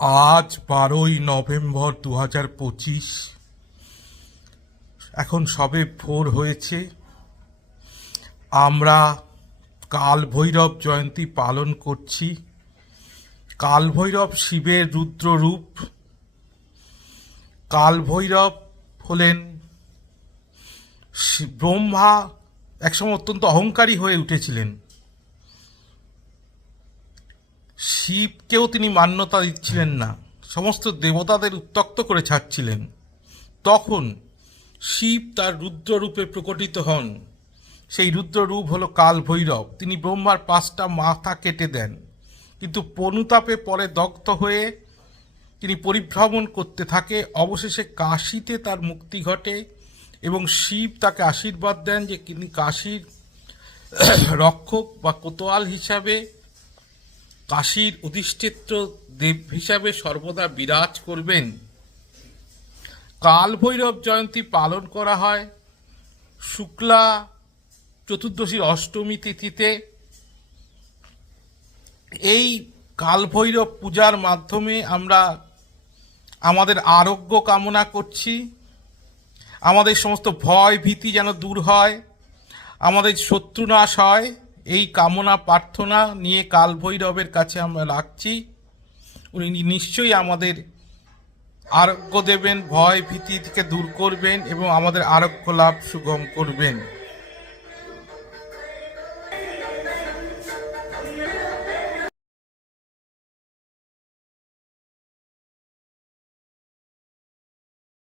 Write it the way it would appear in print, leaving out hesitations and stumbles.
আজ 12ই নভেম্বর 2025। এখন সবে ভোর হয়েছে। আমরা কাল ভৈরব জয়ন্তী পালন করছি। কাল ভৈরব শিবের রুদ্ররূপ। কাল ভৈরব হলেন ব্রহ্মা একসময় অত্যন্ত অহংকারী হয়ে উঠেছিলেন। শিবকেও তিনি মান্যতা দিচ্ছিলেন না, সমস্ত দেবতাদের উত্ত্যক্ত করে ছাড়ছিলেন। তখন শিব তার রুদ্ররূপে প্রকটিত হন। সেই রুদ্ররূপ হলো কাল ভৈরব। তিনি ব্রহ্মার 5টা মাথা কেটে দেন, কিন্তু পনুতাপে পরে দগ্ধ হয়ে তিনি পরিভ্রমণ করতে থাকে। অবশেষে কাশীতে তার মুক্তি ঘটে এবং শিব তাকে আশীর্বাদ দেন যে তিনি কাশীর রক্ষক বা কোতোয়াল হিসাবে, কাশীর অধিষ্ঠিত দেব হিসাবে সর্বদা বিরাজ করবেন। কাল ভৈরব জয়ন্তী পালন করা হয় শুক্লা চতুর্দশীর অষ্টমী তিথিতে। এই কাল ভৈরব পূজার মাধ্যমে আমরা আমাদের আরোগ্য কামনা করছি। আমাদের সমস্ত ভয় ভীতি যেন দূর হয়, আমাদের শত্রুনাশ হয়, এই কামনা প্রার্থনা নিয়ে কাল ভৈরবের কাছে আমরা রাখছি। উনি নিশ্চয়ই আমাদের আরোগ্য দেবেন, ভয় ভীতি থেকে দূর করবেন এবং আমাদের আরোগ্য লাভ সুগম করবেন।